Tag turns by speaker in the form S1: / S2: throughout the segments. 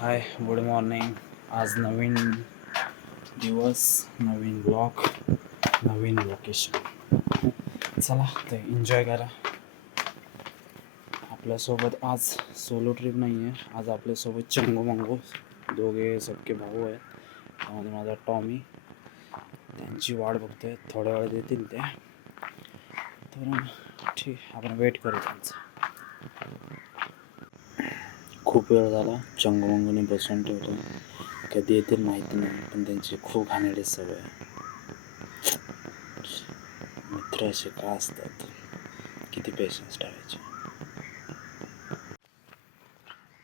S1: Hi good morning. आज नवीन दिवस नवीन block नवीन location चला ते एन्जॉय करा. आपल्यासोबत आज सोलो ट्रिप नाही आहे आज आपल्यासोबत चंगो मंगो दोघे सबके भाऊ आहेत. त्यामध्ये माझा टॉमी त्यांची वाट बघतोय थोड्या वेळ देतील ते तर ठीक आपण वेट करू त्यांचं. खूप वेळ झाला. चंगमंगूने बसून ठेवतो कधी येतील माहिती नाही पण त्यांची खूप घाणेरडी सवय. मित्र असे का असतात? किती पेशन्स ठेवायचे?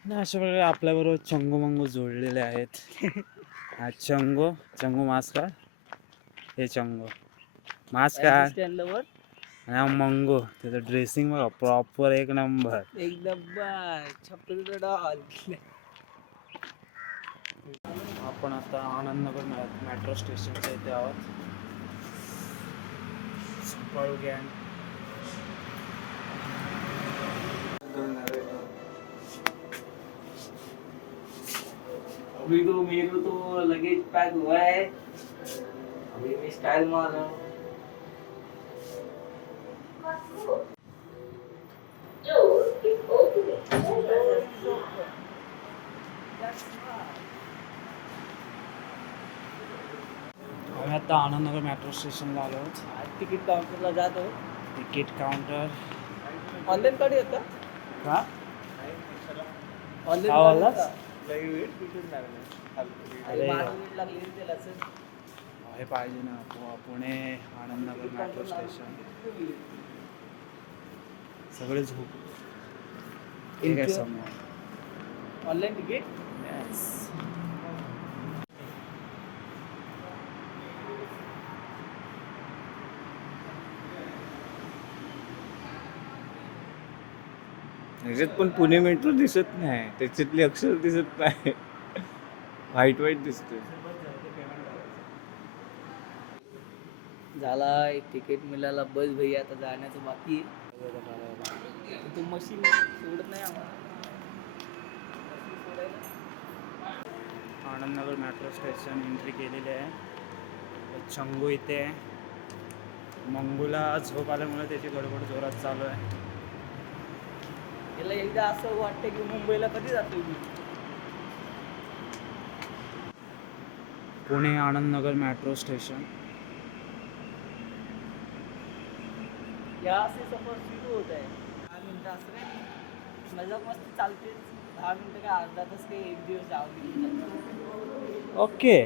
S1: अशा प्रकारे आपल्याबरोबर चंगू मंगू जोडलेले आहेत. हा चंगू चंगू मास्क का हे चंगू. मास्क का
S2: स्टँडवर
S1: आणि हा मंगू त्याचं ड्रेसिंग बघा प्रॉपर एक नंबर
S2: एक डब्बा छप्पन डॉल
S1: आपण आता आनंदनगर मेट्रो स्टेशनच्या इथे आहोत. गँग
S2: अभी तो मेरे तो लगेज पैक हुआ है। अभी मैं स्टाइल मार रहा हूँ।
S1: आम्ही आता आनंदनगर मेट्रो स्टेशनला आलो आहोत.
S2: तिकीट काउंटरला जातो
S1: तिकीट काउंटर
S2: ऑनलाईन काढू येतं
S1: का?
S2: ऑनलाईन
S1: बोललास?
S2: अरे
S1: हे पाहिजे ना पु- पुणे आनंदनगर मेट्रो स्टेशन सगळे झोप. ठीक आहे
S2: इथे-
S1: समोर
S2: ऑनलाईन तिकीट
S1: Yes.
S3: त्याच्यात पण पुणे मेट्रो दिसत नाही. त्याच्यातली अक्षर दिसत नाही. व्हाईट व्हाईट दिसते
S2: झाला एक तिकीट मिळाला. बस भैया आता जाण्याचं बाकी आहे. तो मशीन सोडत नाही आम्हाला.
S1: आनंदनगर मेट्रो स्टेशन एंट्री केलेली आहे. चंगू इथे मंगूला झोप आल्यामुळे त्याची गडबड जोरात चालू आहे.
S2: याला एकदा असं वाटतं की मुंबईला कधी जातो मी?
S1: पुणे आनंदनगर मेट्रो स्टेशन
S2: या से सफ़र सुरू होत आहे दहा मिनटं असं काय नाही मज़ा मस्त चालते दहा मिनटं काय अर्धा तास काही एक दिवस जावं
S1: ओके।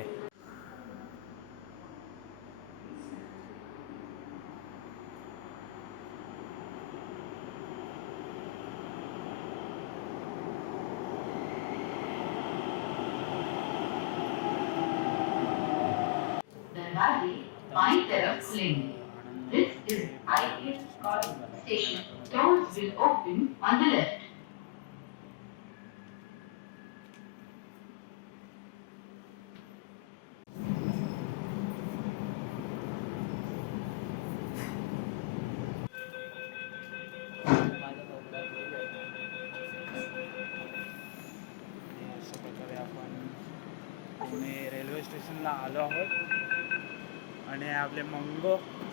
S4: दरवाजे बाईं तरफ़ खुलेंगे।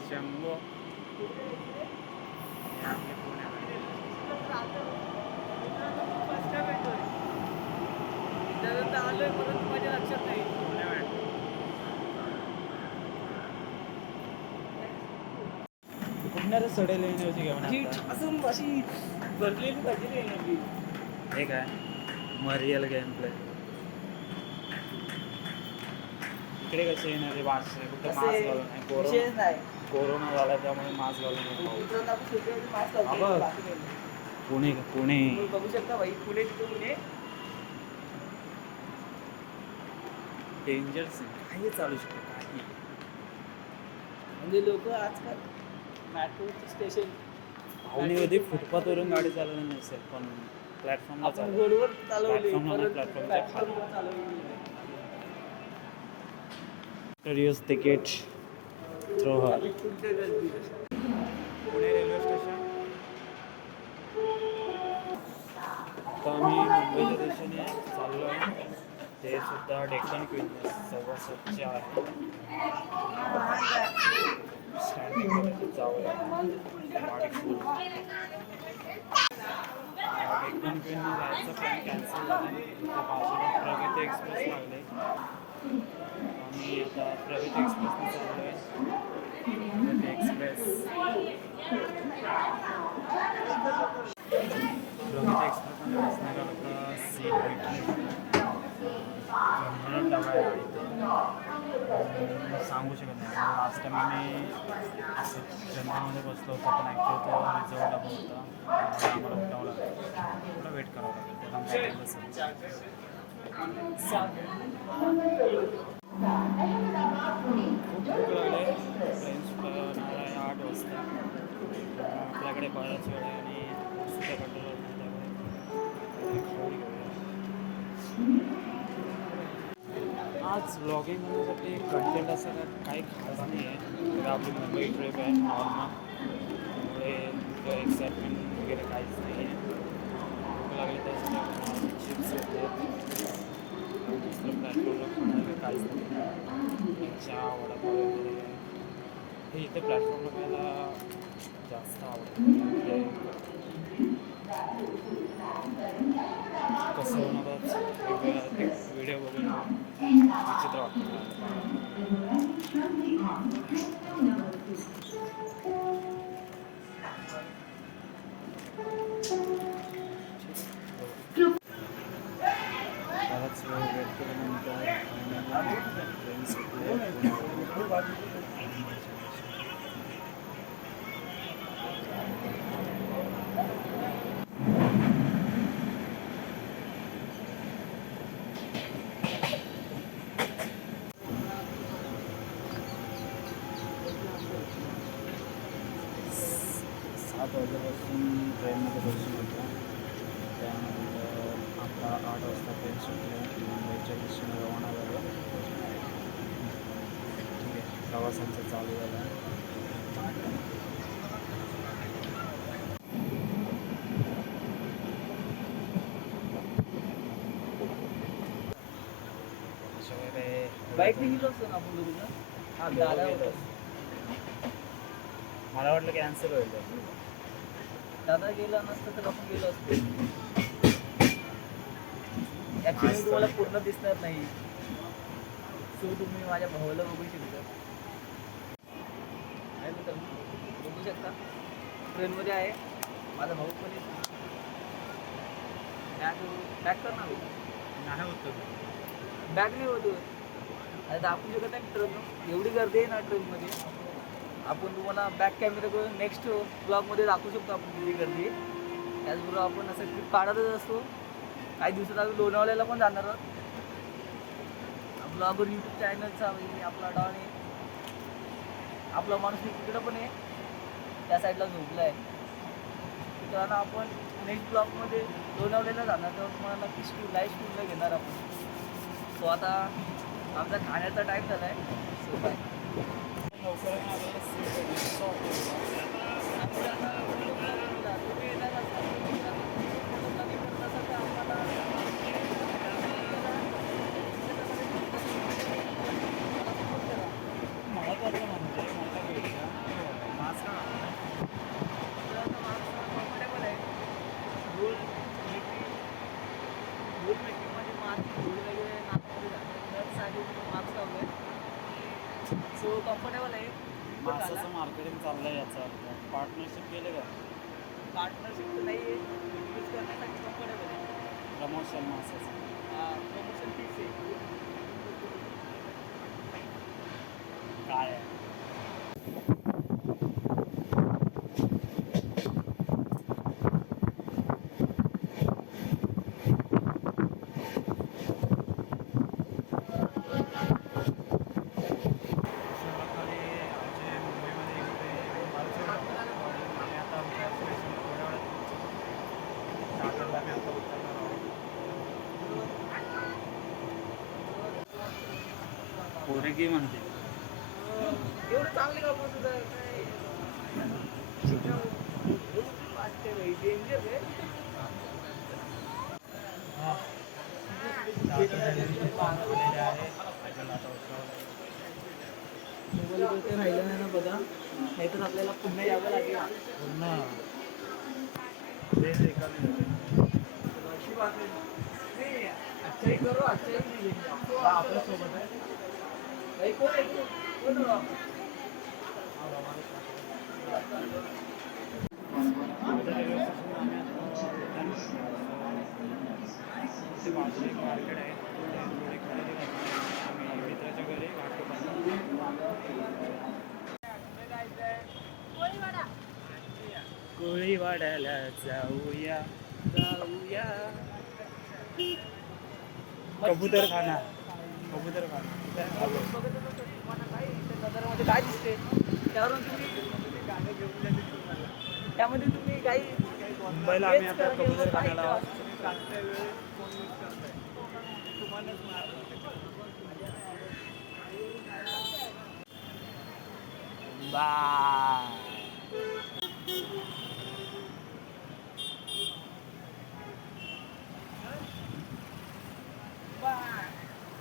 S1: शंगो. हे आपले पुण्याकडे
S2: आलोय परत माझ्या लक्षात नाही
S1: सडेल येण्याची घेऊन?
S2: असून अशी भरलेली पाहिजे
S1: हे काय? मरियल गेम प्ले. इकडे कसे येणार वाचले कुठं मास्क घालून नाही
S2: विषयच
S1: कोरोना
S2: नाही.
S1: कोरोना झाला त्यामुळे मास्क घालून नाही पाऊस.
S2: मित्रांनो आपण सुट्टीमध्ये मास्क लावतो,
S1: बघ.
S2: बाकी काही नाही.
S1: पुणे पुणे.
S2: तुम्ही बघू शकता भाई पुणे तिथं पुणे.
S1: डेंजर काही चालू शकतं काही.
S2: म्हणजे लोक आजकाल मेट्रोचं स्टेशन
S1: भाऊने कधी फुटपाथवरून गाडी चालवली नसेल पण प्लॅटफॉर्मला
S2: आपण
S1: चालवली
S2: रोडवर चालवली
S1: Platform वर नाही, platform च्या खाली.
S2: platform वर चालवली.
S1: तर use
S2: ticket throw
S1: Pune railway station. आता आम्ही मुंबईच्या दिशेने चाललो आहे. ते सुद्धा डेक्कन क्वीन सव्वा सातशे आहे. स्टँडिंग जावं लागेल डेक्कन क्वीन जायचं प्लॅन कॅन्सल झाला त्या बाजूला प्रगती एक्सप्रेस लागले मी आता प्रगती एक्सप्रेसने चाललो आहे एक्सप्रेस प्रगती एक्सप्रेसमध्ये बसण्याचा आता सीट भेटले डबा आहे सांगू शकत नाही लास्ट टाइम मी असं जनरलमध्ये बसलो होतो पण ॲक्च्युअल तो रिझर्व डबा होता आम्हाला उठावं थोडं वेट करावं लागेल त्याला आठ वाजता आपल्याकडे बराच वेळ आहे आणि सुद्धा कंट्रोल त्यामुळे आज ब्लॉगिंग करण्यासाठी कंटेंट असं काय काही खास नाही आहे. म्हणजे आपली मुंबई ट्रिप आहे नॉर्मल त्यामुळे एक्साइटमेंट वगैरे काहीच नाही आहे. लागले लागली त्यासाठी चिप्स होते दुसरं प्लॅटफॉर्मला खाण्याचं काहीच नाही चहा वडापाव वगैरे हे इथे प्लॅटफॉर्मला खायला जास्त आवडतं म्हणजे कसं होणारच व्हिडिओ बघून विचित्र वाटतं
S2: दादा
S1: गेलो
S2: होता.
S1: मला वाटलं कॅन्सल होईल.
S2: दादा गेला नसतं तर आपण गेलो असतो. तुम्हाला पूर्ण दिसणार नाही. सो तुम्ही माझ्या भावाला बघू शकता आहे शकता ट्रेनमध्ये आहे. माझा भाऊ पण आहे. बॅग बॅग कर ना
S1: नाही होतं
S2: बॅग नाही होतो आता दाखवू शकत नाही मित्रांनो एवढी गर्दी आहे ना ट्रेनमध्ये आपण तुम्हाला बॅक कॅमेरा करून नेक्स्ट ब्लॉगमध्ये दाखवू शकतो आपण किती गर्दी. त्याचबरोबर आपण असं ट्रिप काढतच असतो. काही दिवसात आम्ही लोणावळ्याला पण जाणार आहोत. ब्लॉगर यूट्यूब चॅनलचा आपला डॉन आहे. आपला माणूस इकडं पण आहे. त्या साईडला झोपलं आहे मित्रांनो आपण नेक्स्ट ब्लॉकमध्ये लोणावलेला जाणार तेव्हा तुम्हाला नक्की स्टू लाईव्ह स्कूलला घेणार आपण सो आता आमचा खाण्याचा टाईम झाला आहे सो बाय
S1: महत्वाचं म्हणजे मला भेटलं मास्क
S2: कम्फर्टेबल आहे धूळ मिठी धूळ मिठीमध्ये मास्क धूळ वगैरे नागपूर त्यासाठी मास्क लावलं आहे. सो कम्फर्टेबल आहे.
S1: मासाचं मार्केटिंग चाललंय याचा पार्टनरशिप केले का?
S2: पार्टनरशिप नाही आहे यूज करण्यासाठी कम्फर्टेबल आहे.
S1: प्रमोशन मासाचं
S2: प्रमोशन फिक्स आहे.
S1: काय? आहे शहराखाली आमचे मुंबईमध्ये इकडे मालचोड आणि आता आमच्या स्टेशन थोड्या वेळात पोहोचू दादरला आम्ही आता उतरणार आहोत पोरगी म्हणते
S2: एवढं चांगले कापून सुद्धा काय वाटते डेंजर आहे मोबाईल ते राहिलं नाही ना बघा नाहीतर आपल्याला पुन्हा यावं लागेल
S1: पूर्ण तेच रिकामी झाले.
S2: आजच्याही करू आजच्याही नाही घेऊ.
S1: आपल्यासोबत आहे मार्केट आहे आम्ही मित्राच्या घरी कोळीवाड्याला जाऊया जाऊया कबूतर खाना कबूतर खाना.
S2: काय दिसते त्यावरून तुम्ही त्यामध्ये तुम्ही काही
S1: मुंबईला आम्ही कबूतर खाण्याला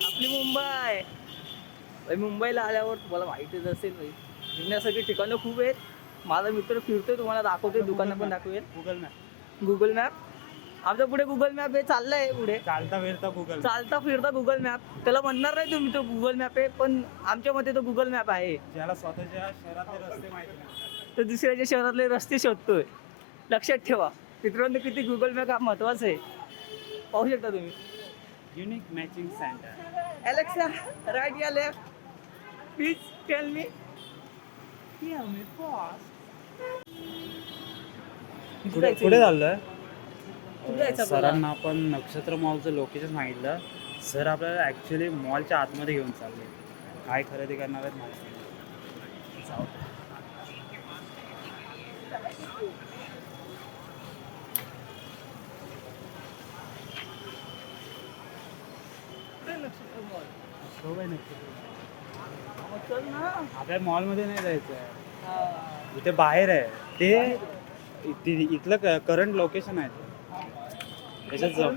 S2: आपली मुंबई. मुंबईला आल्यावर तुम्हाला माहितीच असेल भाई फिरण्यासारखी ठिकाणं खूप आहेत. माझा मित्र फिरतोय तुम्हाला दाखवतोय दुकानं पण दाखवेल.
S1: गुगल मॅप
S2: गुगल मॅप आमच्या पुढे गुगल मॅप आहे चाललंय पुढे.
S1: चालता फिरता गुगल
S2: चालता फिरता गुगल मॅप त्याला म्हणणार नाही तुम्ही तो गुगल मॅप आहे पण आमच्या मते तो गुगल मॅप आहे.
S1: ज्याला स्वतःच्या शहरातले रस्ते माहिती
S2: तर दुसऱ्याच्या शहरातले रस्ते शोधतोय. लक्षात ठेवा. मित्रांनो किती गुगल मॅप हा महत्त्वाचा आहे. पाहू शकता तुम्ही.
S1: Unique matching centre
S2: Alexa, right या left. Please tell me. Yeah, me fast.
S1: चाललोय
S2: कुठे जायचं आपल्याला?
S1: सरांना आपण नक्षत्र मॉलचं लोकेशन सांगितलं सर आपल्याला ॲक्च्युली मॉलच्या आतमध्ये घेऊन चालले काय खरेदी करणार आहेत माहिती.
S2: कुठे नक्षत्र
S1: काय नक्षत्र. आपल्या मॉलमध्ये नाही जायचं आहे
S2: हा.
S1: इथे बाहेर आहे. ते इथे- इथलं करंट लोकेशन आहे. ते. त्याच्यात जाऊ.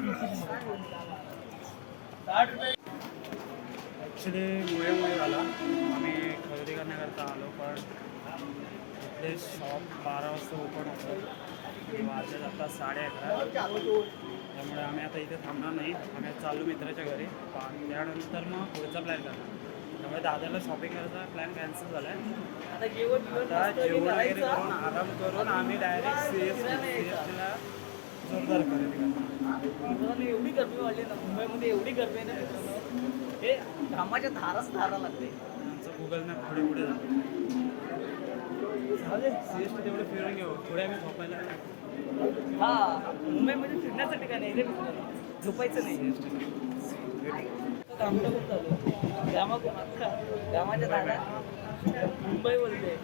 S1: ॲक्च्युली मुळे मुळे झाला. आम्ही खरेदी करण्याकरता आलो पण इथले शॉप बारा वाजता ओपन होतं. वाजले आता साडे अकरा. त्यामुळे आम्ही आता इथे थांबणार नाही. आम्ही आता चालू मित्राच्या घरी. त्यानंतर मग पुढचा प्लॅन करणार. त्यामुळे दादाला शॉपिंग करायचा प्लॅन कॅन्सल झाला
S2: आता जेवण
S1: वगैरे. करून आराम करून आम्ही डायरेक्ट सी एस ला जोरदार खरेदी
S2: एवढी गरमी वाढली ना मुंबईमध्ये एवढी गरमी आहे ना हे घामाच्या धाराच धारा लागते.
S1: आमचं गुगल मॅप पुढे पुढे चालेल सी एस टी तेवढं फिरून घेऊ. पुढे आम्ही झोपायला
S2: हा मुंबईमध्ये फिरण्याचं ठिकाण आहे रे. झोपायचं नाही. मुंबई बोलते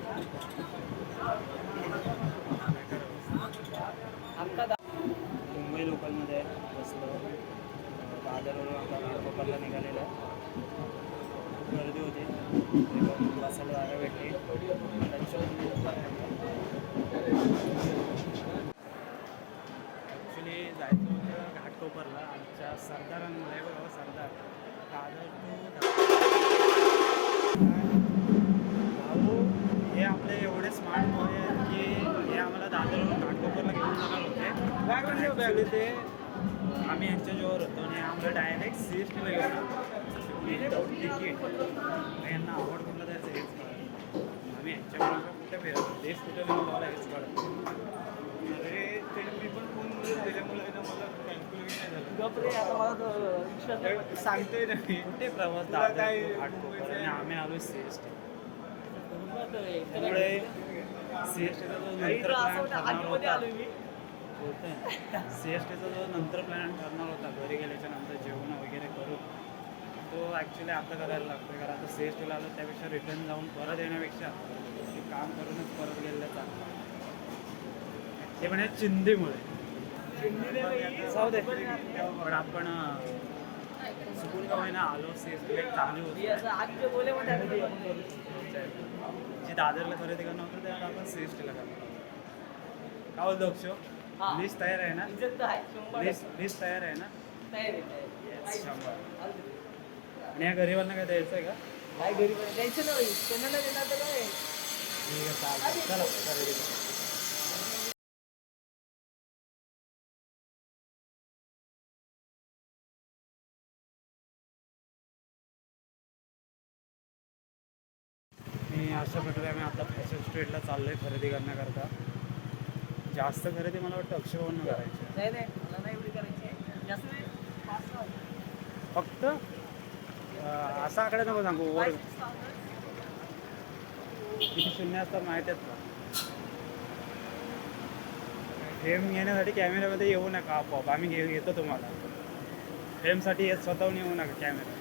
S1: मुंबई लोकलमध्ये बसलो. दादरवरून आता लोकलला निघालेलं. आहे. खूप गर्दी होती. ते पण बसायला जागा भेटली. ॲक्च्युली ते. आम्ही यांच्या जोवर होतो आणि आम्हाला डायरेक्ट सी एस टीला घेऊन विदाऊट तिकीट यांना आवड कुठला जायचं हेच कळत आम्ही यांच्याबरोबर कुठे फिरतो देश कुठे घेऊन मला हेच कळत अरे ते मी पण फोनमध्ये त्याच्यामुळे ना मला कॅल्क्युलेट नाही झालं.
S2: आता.
S1: सांगतोय ना मी. कुठे प्रवास
S3: काय
S1: आणि आम्ही आलो सी एस टी
S2: गंमत आहे.
S1: त्यामुळे सी एस टीचा
S2: मी
S1: सी एस टीचा जो नंतर प्लॅन ठरणार होता घरी गेल्याच्यानंतर जेवण वगैरे करू तो ॲक्च्युली आता करायला लागतो कारण आता सी एस टीला आलो त्यापेक्षा रिटर्न जाऊन परत येण्यापेक्षा ते काम करूनच परत गेलेलं चांगलं ते म्हणे चिंदीमुळे. पण आपण चुकून का होईना आलो सी एस टी चांगली होती. जी दादरला खरेदी करणार होतं ते आपण सी एस टीला करणार काय बोलतो
S2: हा.
S1: लिस्ट तयार आहे ना?
S2: इज्जत तर आहे शंभर
S1: लिस्ट लिस्ट तयार आहे ना?
S2: तयार आहे, तयार आहे.
S1: शंभर. आणि या गरीबांना काय द्यायचं आहे का?
S2: काय पण द्यायचं नाही देणार तर काय?
S1: ठीक आहे चला करू. मी अशा प्रकारे आम्ही आता फॅशन स्ट्रीटला चाललो आहे खरेदी करण्याकरता. जास्त खरेदी मला वाटतं अक्षयभवननं करायची आहे.
S2: नाही नाही मला नाही एवढी करायची आहे. जास्त नाही पाच सहा
S1: फक्त अं, असा आकडा नको सांगू वर
S2: Five, six thousand.
S1: किती शून्य असतात माहिती आहेत का फेम घेण्यासाठी कॅमेऱ्यामध्ये येऊ नका आपोआप आम्ही घेऊ येतो तुम्हाला फेमसाठी येत स्वतःहून येऊ नका कॅमेरा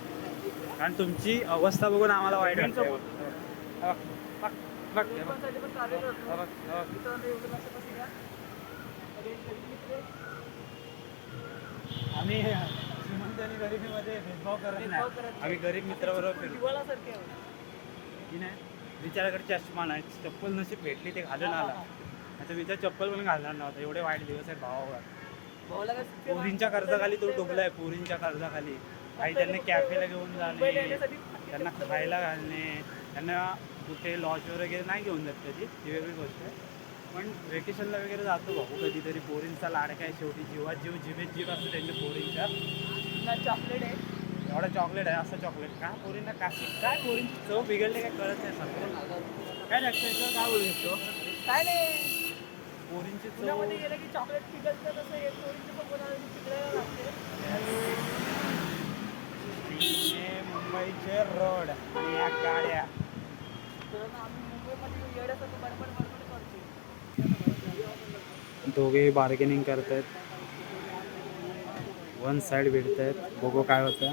S1: कारण तुमची अवस्था बघून आम्हाला वाईट वाटतं हा बघ, बघ, बघ, हे बघ,
S2: लोकांसाठी पण कार्यरत
S1: हे
S2: असतो.
S1: बघ, हे बघ.
S2: मित्रांनो एवढं लक्षात असू द्या. अरे, गरीब मित्र.
S1: आम्ही श्रीमंत आणि गरिबीमध्ये भेदभाव करत नाही. आम्ही गरीब मित्राबरोबर फिरतो. की नाही विचाराकडे चष्मा नाही चप्पल नशी भेटली ते घालून आला. आता तर चप्पल पण घालणार नव्हतं. एवढे वाईट दिवस आहेत भावावर? पोरींच्या कर्जाखाली तो डुबलाय पोरींच्या कर्जाखाली. काही त्यांना कॅफेला घेऊन जाणे त्यांना खायला घालणे. त्यांना कुठे लॉज वगैरे नाही घेऊन जात कधी. ही वेगळी गोष्ट आहे. पण वेकेशनला वगैरे जातो भाऊ कधीतरी पोरींचा लाडका आहे शेवटी जीवात जीव जिभेत जीव असतो त्यांच्या पोरींच्या
S2: ना चॉकलेट आहे.
S1: एवढा चॉकलेट आहे असं चॉकलेट का पोरींना काशी काय पोरींची चव बिघडले काय कळत नाही सांगतो काय लक्षात काय बोलू शकतो?
S2: काय नाही.
S1: पोरींची चव
S2: पुण्यामध्ये गेलं की चॉकलेट पिघलतं तसं एक पोरींचं पण कोणाला लागते.
S1: मुंबईचे रोड आणि या गाड्या.
S2: आम्ही मुंबईमध्ये येण्यासाठी करतो
S1: दोघेही बार्गेनिंग करत आहेत वन साईड भेटत आहेत बघू काय होतं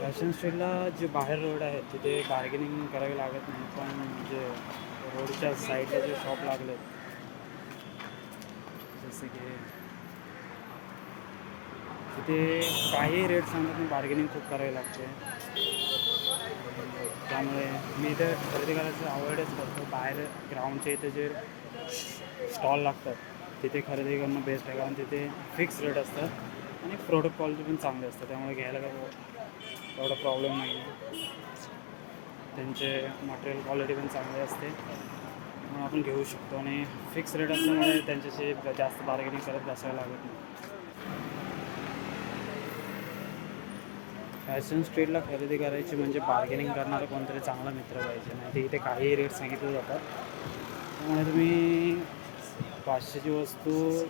S1: फॅशन स्ट्रीटला जे बाहेर रोड आहेत तिथे बार्गेनिंग करावी लागत नाही पण जे रोडच्या साईडला जे शॉप लागले जसे की तिथे काही रेट सांगत नाही बार्गेनिंग खूप करावी लागते. त्यामुळे मी इथे खरेदी करायचं अवॉइडच करतो. बाहेर ग्राउंडच्या इथे जे स्टॉल लागतात तिथे खरेदी करणं बेस्ट आहे. कारण तिथे फिक्स रेट असतात आणि प्रोडक्ट क्वालिटी पण चांगली असते. त्यामुळे घ्यायला काय एवढा प्रॉब्लेम नाही आहे त्यांचे मटेरियल क्वालिटी पण चांगली असते. म्हणून आपण घेऊ शकतो. आणि फिक्स रेट असल्यामुळे त्यांच्याशी जास्त बार्गेनिंग करत बसायला लागत नाही. फॅशन स्ट्रीटला खरेदी करायची म्हणजे बार्गेनिंग करणारा कोणतरी चांगला मित्र पाहिजे. नाही ते इथे काही रेट सांगितले जातात. त्यामुळे तुम्ही पाचशेची वस्तू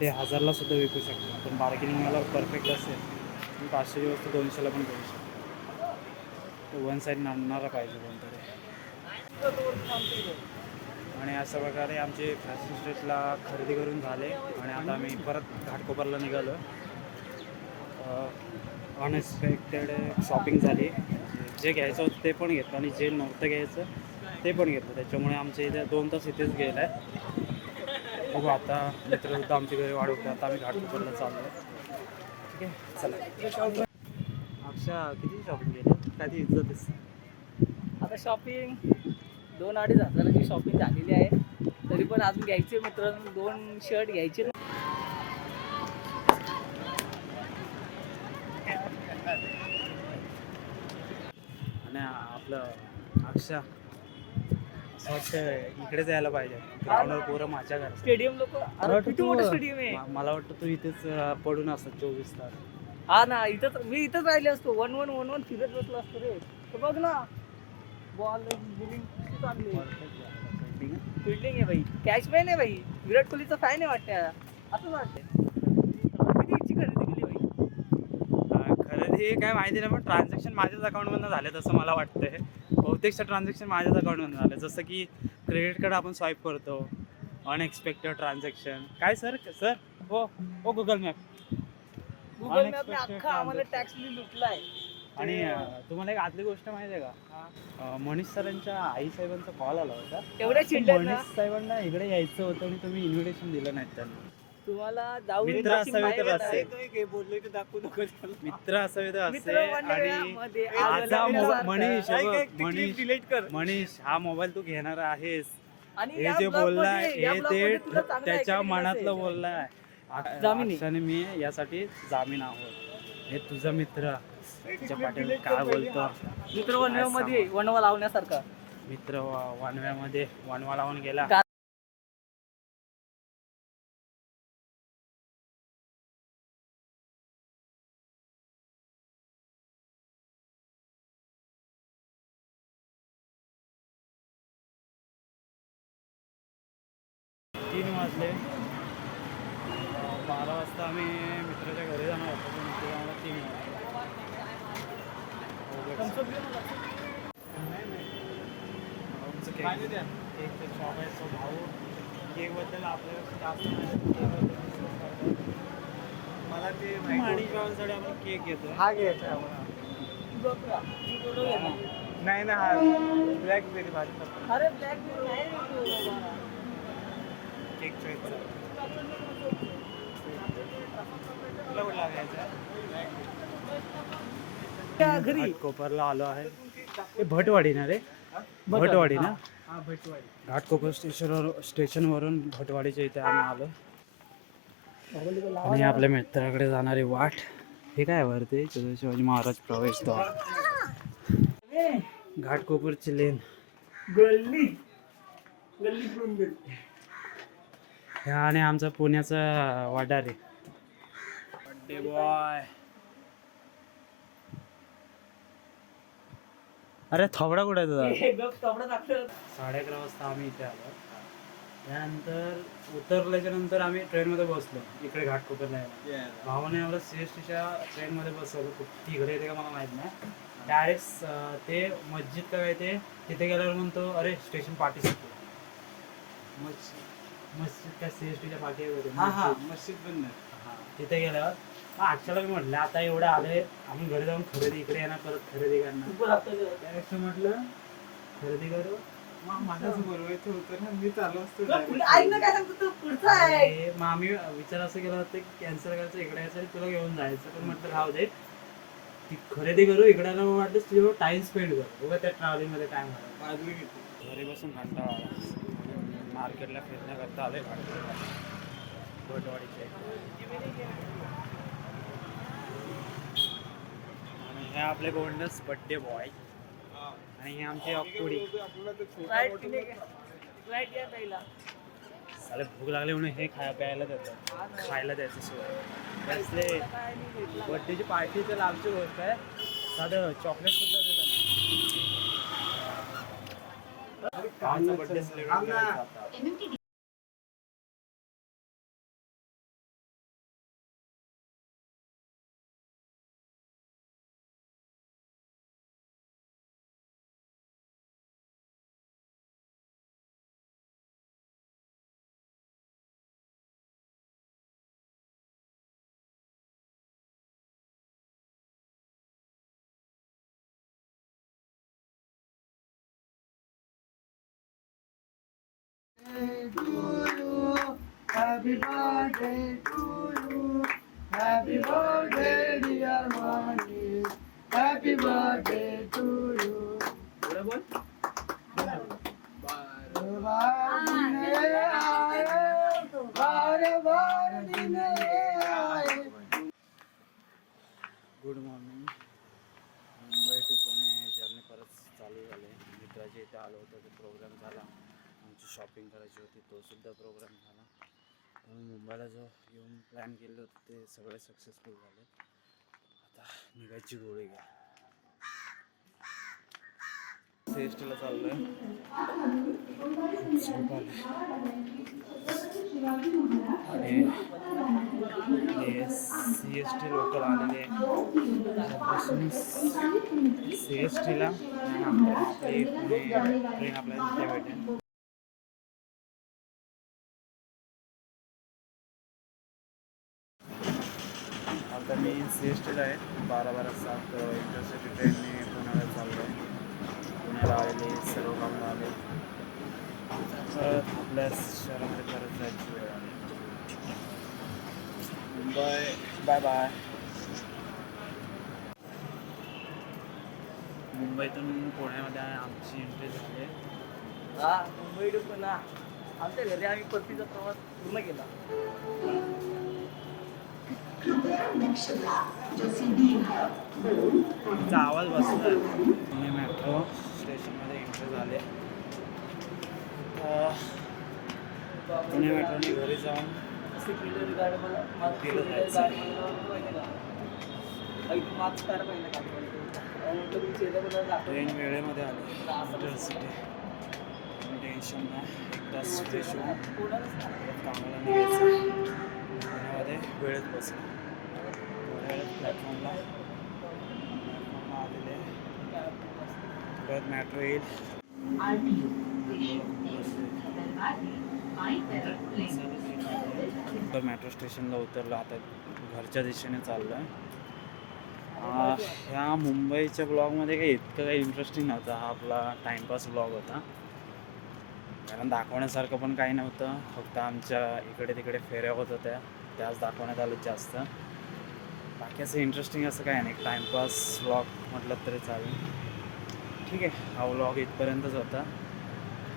S1: ते हजारला सुद्धा विकू शकता. पण बार्गेनिंग मला परफेक्ट असेल तुम्ही पाचशेची वस्तू दोनशेला पण करू शकता. वन साईड आणणारा पाहिजे कोणतरी. आणि अशा प्रकारे आमचे फॅशन स्ट्रीटला खरेदी करून झाले आणि आता आम्ही परत घाटकोपरला निघालो. अनएक्सपेक्टेड शॉपिंग झाली. जे घ्यायचं होतं ते पण घेतलं आणि जे नव्हतं घ्यायचं ते पण घेतलं. त्याच्यामुळे आमच्या इथे दोन तास इथेच गेला आहे बघू आता मित्रसुद्धा आमची घरी वाढवते आता आम्ही घाटकोपरला चाललो ठीक आहे? चला. अक्षा किती शॉपिंग केली? काय ती इज्जत
S2: आता शॉपिंग दोन अडीच हजाराची शॉपिंग झालेली आहे. तरी पण अजून घ्यायचे मित्रांनो दोन शर्ट घ्यायचे.
S1: आणि आपलं अक्षा असं वाटतं इकडेच यायला पाहिजे. ग्राउंडवर पोरं माझ्या घरचं
S2: स्टेडियम लोक
S1: मला वाटतं
S2: किती मोठं
S1: तू-
S2: स्टेडियम आहे.
S1: म- मला वाटतं तू इथेच अं, पडून असत चोवीस तास.
S2: हा ना इथंच मी इथंच राहिले असतो. वन वन वन वन फिरत बसलो असतो रे. तर बघ ना. बॉल बिलिंग किती चांगली फिल्डिंग आहे भाई. कॅचमॅन आहे भाई. विराट कोहलीचा फॅन आहे वाटतं असंच वाटतंय. इच्छी खरेदी केली भाई.
S1: खरेदी काय माहिती नाही पण ट्रान्झॅक्शन माझ्याच अकाउंटमधनं झाले तसं मला वाटतंय. बहुतेकचं ट्रान्झॅक्शन माझ्याच अकाउंटमधनं झालं. जसं की क्रेडिट कार्ड आपण स्वाईप करतो. अनएक्सपेक्टेड ट्रान्झॅक्शन काय सर सर हो. हो गुगल मॅप
S2: गुगल मॅपने अख्खा आम्हाला
S1: transaction.
S2: टॅक्स लुटलाय.
S1: आणि तुम्हाला एक आतली गोष्ट माहिती आहे का? मनीष सरांच्या आई साहेबांचा कॉल आला होता.
S2: एवढ्या
S1: मनीष साहेबांना इकडे यायचं होतं आणि तुम्ही इन्व्हिटेशन दिलं नाहीत त्यांना.
S2: तुम्हाला
S1: मित्र असावे तर
S2: बाहेर
S1: असे.
S2: आहे.
S3: बोललोय ते दाखवू नको
S1: मित्र असावे तर असे
S2: मित्र
S1: आणि मनीष मनीष
S3: कर.
S1: मनीष हा मोबाईल तू घेणार आहेस.
S2: आणि
S1: हे जे बोललाय हे ते त्याच्या मनातलं बोललाय मी यासाठी जामीन आहोत. हे तुझा मित्र. पाटील काय बोलतो.
S2: मित्र वनव्यामध्ये वनवा लावण्यासारखा.
S1: मित्र वा- वानव्यामध्ये वानवा लावून गेला
S2: गा-
S1: तीन वाजले अं, बारा वाजता आम्ही मित्राच्या घरी जाणार होतो पण इथे आम्हाला तीन वाजले अवघड. नाही, नाही. भाऊंचं केक केकचं शॉप आहे सो भाऊ केकबद्दल आपल्याला जास्त नाही. केकबद्दल
S3: मला ते
S1: माणिक भावांसाठी आपण केक घेतो
S3: हा घ्यायचा आहे मला.
S2: बकरा. ती बोलू ये ना.
S3: नाही ना हा ब्लॅकबेरी भाजी नको.
S2: अरे ब्लॅक नाही रे तो बाबा.
S1: केक चॉईस तुला कुठला घ्यायचा
S2: त्या घरी
S1: कोपरला आलो आहे हे भटवाडी ना रे भटवाडी ना
S3: हा भटवाडी
S1: घाटकोपर स्टेशनवर स्टेशनवरून भटवाडीच्या इथे आम्ही आलो. आणि आपल्या मित्राकडे जाणारी वाट हे काय वरती? शिवाजी महाराज प्रवेशद्वार घाटकोपरची लेन.
S2: गल्ली. गल्ली
S1: ह्या आणि आमचा पुण्याचा वाडारे. बड्डे बॉय अरे थोबडा कुठे आहे तुझा? साडे अकरा वाजता आम्ही इथे आलो. त्यानंतर उतरल्याच्या नंतर आम्ही ट्रेनमध्ये बसलो. इकडे घाटकोपरला यायला. भावाने आम्हाला सी एस टीच्या ट्रेनमध्ये बसवलं. कुठं तिकडे येते का मला माहीत नाही. डायरेक्ट ते मस्जिद का काय ते तिथे गेल्यावर म्हणतो अरे स्टेशन पाठी मस्जिद मस्जिद काय सी एस टीच्या पाठी वगैरे?
S3: हा हा
S1: मस्जिद.
S3: बंद
S1: हा, तिथे गेल्यावर मग अक्षरला मी म्हटलं आता एवढं आले आम्ही घरी जाऊन खरेदी इकडे येणार परत खरेदी करणार. त्यापेक्षा म्हटलं खरेदी करू.
S3: माझ्याच बोलवायचं होतं ना मी चालू असतो
S2: तुला पुढे- ऐक ना काय सांगतो तू पुढचा आहे.
S1: आणि मग आम्ही विचार असं केला होता की कॅन्सल करायचं इकडे यायचं आणि तुला घेऊन जायचं. पण म्हटलं राहू दे. ती खरेदी करू इकडे आला मग वाटलं तुझ्यावर टाइम स्पेंड करू. उगा त्या ट्रॅव्हलिंगमध्ये टाइम घालव.
S3: बाजू घेतो.
S1: घरी बसून कंटाळा आला मार्केटला फिरण्याकरता आले भटवाडीचे आणि हे आपले गोंडस बड्डे बॉय आणि हे आमचे
S2: ताईला
S1: साले भूक लागली म्हणून हे खाय प्यायला देतात खायला द्यायचं
S2: भेटला
S1: बर्थडेची पार्टी तर लांबची गोष्ट आहे साधं चॉकलेट सुद्धा नाही बर्थडे सेलिब्रेट करायचा आता. Good morning Mumbai to Pune journey परत चालू झाले मित्राच्या इथे आलो होतो तो प्रोग्राम झाला आमची शॉपिंग करायची होती तोसुद्धा प्रोग्राम झाला. म्हणून मुंबईला जो येऊन प्लॅन केले होते ते सगळे सक्सेसफुल झाले. आता निघायची गोळी घ्या. सी एस टीला चाललो आहे आणि सी एस टी लोकल आलेले त्यापासून सी एस टीला ट्रेन आपल्याला तिथे भेटेल सी एस टीला आहे. बारा बारा सात इंटरसिटी ट्रेनने पुण्याला चाललो आहे पुण्याला आलेले सर्व कामं आले परत आपल्या शहरामध्ये परत जायची वेळ आली. Mumbai bye bye. मुंबईतून पुण्यामध्ये आमची एंट्री झाली आहे.
S2: हा मुंबई टू पुन्हा आमच्या घरी आम्ही परतीचा प्रवास पूर्ण केला.
S1: तिचा आवाज बसला पुणे मेट्रो स्टेशनमध्ये एंट्री झाले. पुणे मेट्रोने घरी जाऊन गेलं जायचं.
S2: मी
S1: ट्रेन. वेळेमध्ये आली. इंटरसिटी टेन्शन नाही. एकदा. परत कामाला निघायचं. पुण्यामध्ये वेळेत बसलो. प्लॅटफॉर्मला प्लॅटफॉर्मला आलेले. परत मॅट्रो येईल. तर मेट्रो स्टेशनला उतरलं. आता घरच्या दिशेने चाललो आहे ह्या मुंबईच्या ब्लॉगमध्ये काही इतकं काही इंटरेस्टिंग नव्हतं. हा आपला टाईमपास ब्लॉग होता. कारण दाखवण्यासारखं पण काही नव्हतं. फक्त आमच्या इकडे तिकडे फेऱ्या होत होत्या. त्याच दाखवण्यात आलं जास्त. बाकी असं इंटरेस्टिंग असं काही नाही. टाईमपास व्लॉग म्हटलं तरी चालेल. ठीक आहे. हा व्लॉग इथपर्यंतच होता.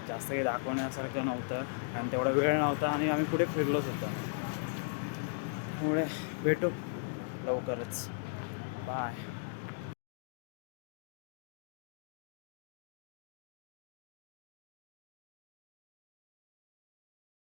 S1: जास्त काही दाखवण्यासारखं नव्हतं. कारण तेवढा वेळ नव्हता आणि आम्ही पुढे फिरलोच होतो. त्यामुळे भेटू लवकरच. बाय